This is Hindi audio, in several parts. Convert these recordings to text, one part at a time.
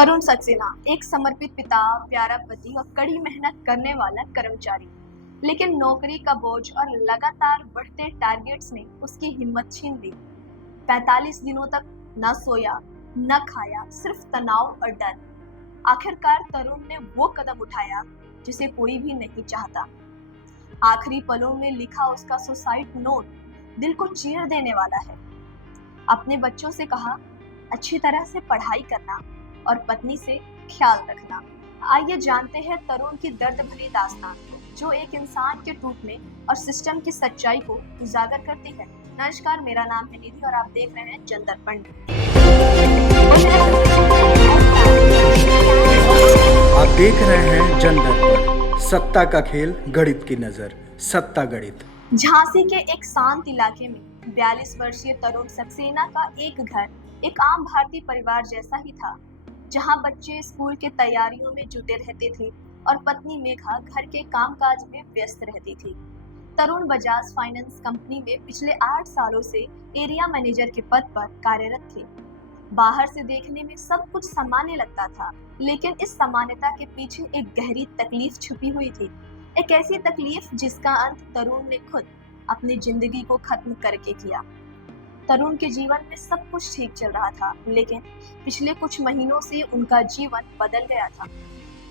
तरुण सक्सेना एक समर्पित पिता, प्यारा पति और कड़ी मेहनत करने वाला कर्मचारी। लेकिन नौकरी का बोझ और लगातार बढ़ते टारगेट्स ने उसकी हिम्मत छीन ली। 45 दिनों तक न सोया, न खाया, सिर्फ तनाव और डर। आखिरकार तरुण ने वो कदम उठाया जिसे कोई भी नहीं चाहता। आखिरी पलों में लिखा उसका सुसाइड नोट दिल को चीर देने वाला है। अपने बच्चों से कहा, अच्छी तरह से पढ़ाई करना और पत्नी से ख्याल रखना। आइए जानते हैं तरुण की दर्द भरी दास्तान को, जो एक इंसान के टूटने और सिस्टम की सच्चाई को उजागर करती है। नमस्कार, मेरा नाम है निधि और आप देख रहे हैं जन दर्पण। आप देख रहे हैं जन दर्पण, सत्ता का खेल, गणित की नजर, सत्ता गणित। झांसी के एक शांत इलाके में 42 वर्षीय तरुण सक्सेना का एक घर एक आम भारतीय परिवार जैसा ही था, जहां बच्चे स्कूल के तैयारियों में जुटे रहते थे और पत्नी मेघा घर के कामकाज में व्यस्त रहती थी। तरुण बजाज फाइनेंस कंपनी में पिछले 8 सालों से एरिया मैनेजर के पद पर कार्यरत थे। बाहर से देखने में सब कुछ सामान्य लगता था, लेकिन इस सामान्यता के पीछे एक गहरी तकलीफ छुपी हुई थी। एक ऐसी तकलीफ जिसका अंत तरुण ने खुद अपनी जिंदगी को खत्म करके किया। तरुण के जीवन में सब कुछ ठीक चल रहा था, लेकिन पिछले कुछ महीनों से उनका जीवन बदल गया था।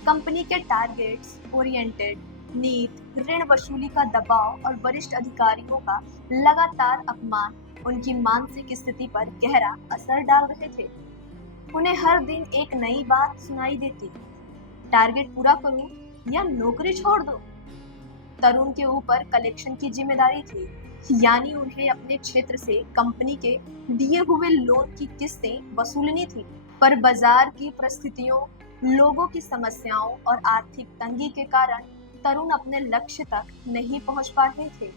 कंपनी के टारगेट्स ओरिएंटेड नीति, ऋण वसूली का दबाव और वरिष्ठ अधिकारियों का लगातार अपमान उनकी मानसिक स्थिति पर गहरा असर डाल रहे थे। उन्हें हर दिन एक नई बात सुनाई देती, टारगेट पूरा करूं या नौकरी छोड़ दो। तरुण के ऊपर कलेक्शन की जिम्मेदारी थी, यानी उन्हें अपने क्षेत्र से कंपनी के दिए हुए लोन की किस्तें वसूलनी थी। पर बाजार की परिस्थितियों, लोगों की समस्याओं और आर्थिक तंगी के कारण तरुण अपने लक्ष्य तक नहीं पहुंच पा रहे थे।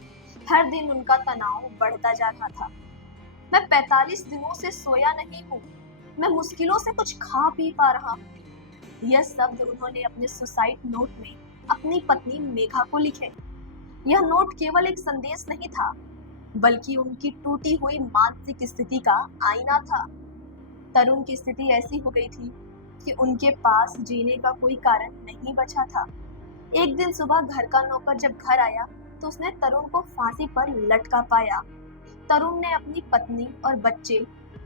हर दिन उनका तनाव बढ़ता जा रहा था। मैं 45 दिनों से सोया नहीं हूँ, मैं मुश्किलों से कुछ खा पी पा रहा हूँ। यह शब्द उन्होंने अपने सुसाइड नोट में अपनी पत्नी मेघा को लिखे। यह नोट केवल एक संदेश नहीं था, बल्कि उनकी टूटी हुई मानसिक स्थिति का आईना था। तरुण की स्थिति ऐसी हो गई थी कि उनके पास जीने का कोई कारण नहीं बचा था। एक दिन सुबह घर का नौकर जब घर आया तो उसने तरुण को फांसी पर लटका पाया। तरुण ने अपनी पत्नी और बच्चे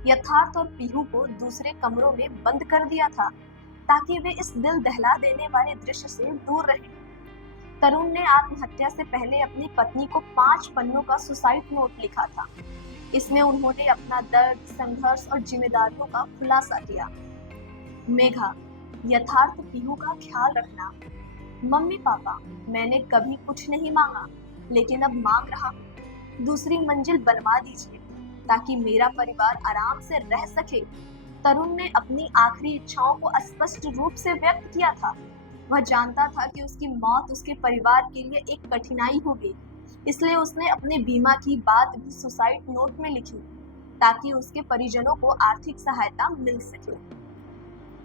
यथार्थ और पीहू को दूसरे कमरों में बंद कर दिया था, ताकि वे इस दिल दहला देने वाले दृश्य से दूर रहें। तरुण ने आत्महत्या से पहले अपनी पत्नी को 5 पन्नों का सुसाइड नोट लिखा था। इसमें उन्होंने अपना दर्द, संघर्ष और जिम्मेदारियों का खुलासा किया। मेघा, यथार्थ पीहू का ख्याल रखना। मम्मी पापा, मैंने कभी कुछ नहीं मांगा, लेकिन अब मांग रहा हूँ। दूसरी मंजिल बनवा दीजिए ताकि मेरा परिवार आराम से रह सके। तरुण ने अपनी आखिरी इच्छाओं को स्पष्ट रूप से व्यक्त किया था। वह जानता था कि उसकी मौत उसके परिवार के लिए एक कठिनाई होगी, इसलिए उसने अपने बीमा की बात भी सुसाइड नोट में लिखी, ताकि उसके परिजनों को आर्थिक सहायता मिल सके।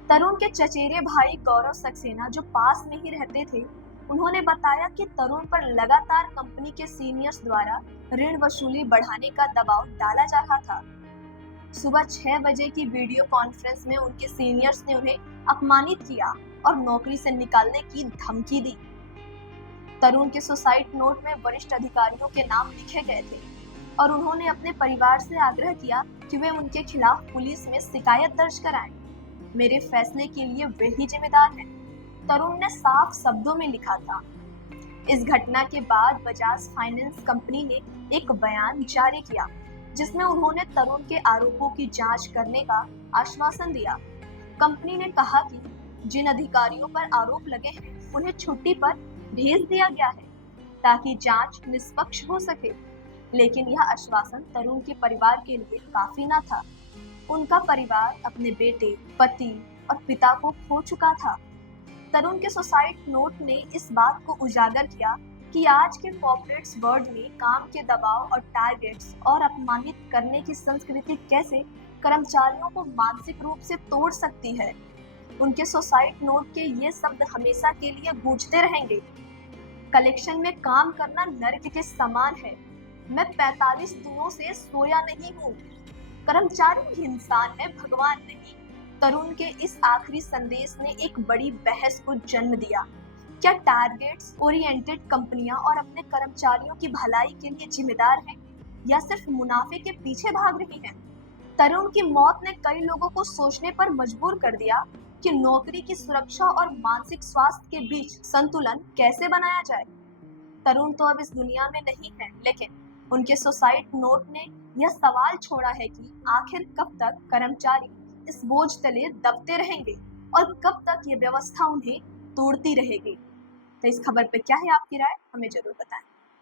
तरुण के चचेरे भाई गौरव सक्सेना, जो पास में ही रहते थे, उन्होंने बताया कि तरुण पर लगातार कंपनी के सीनियर्स द्वारा ऋण वसूली बढ़ाने का दबाव डाला जा रहा था। सुबह 6 बजे की वीडियो कॉन्फ्रेंस में उनके सीनियर्स ने उन्हें अपमानित किया और नौकरी से निकालने की धमकी दी। तरुण के सुसाइड नोट में वरिष्ठ अधिकारियों के नाम लिखे गए थे और उन्होंने अपने परिवार से आग्रह किया कि वे उनके खिलाफ पुलिस में शिकायत दर्ज कराएं। मेरे फैसले के लिए वे ही जिम्मेदार हैं, तरुण ने साफ शब्दों में लिखा था। इस घटना के बाद बजाज फाइनेंस कंपनी ने एक बयान जारी किया, जिसमें उन्होंने तरुण के आरोपों की जांच करने का आश्वासन दिया। कंपनी ने कहा कि जिन अधिकारियों पर आरोप लगे हैं उन्हें छुट्टी पर भेज दिया गया है, ताकि जांच निष्पक्ष हो सके। लेकिन यह आश्वासन तरुण के परिवार के लिए काफी न था। उनका परिवार अपने बेटे, पति और पिता को खो चुका था। तरुण के सुसाइड नोट ने इस बात को उजागर किया कि आज के कॉर्पोरेट वर्ल्ड में काम के दबाव और टारगेट्स और अपमानित करने की संस्कृति कैसे कर्मचारियों को मानसिक रूप से तोड़ सकती है। उनके सुसाइड नोट के ये शब्द हमेशा के लिए गूंजते रहेंगे। कलेक्शन में काम करना नर्क के समान है। मैं 45 दिनों से सोया नहीं हूँ। कर्मचारी भी इंसान है, भगवान नहीं। तरुण के इस आखिरी संदेश ने एक बड़ी बहस को जन्म दिया। क्या टारगेट्स ओरिएंटेड कंपनियां और अपने कर्मचारियों की भलाई के लिए जिम्मेदार हैं या सिर्फ मुनाफे के पीछे भाग रही हैं? तरुण की मौत ने कई लोगों को सोचने पर मजबूर कर दिया कि नौकरी की सुरक्षा और मानसिक स्वास्थ्य के बीच संतुलन कैसे बनाया जाए। तरुण तो अब इस दुनिया में नहीं है, लेकिन उनके सुसाइड नोट ने यह सवाल छोड़ा है कि आखिर कब तक कर्मचारी इस बोझ तले दबते रहेंगे और कब तक ये व्यवस्था उन्हें तोड़ती रहेगी। तो इस खबर पे क्या है आपकी राय, हमें जरूर बताएं।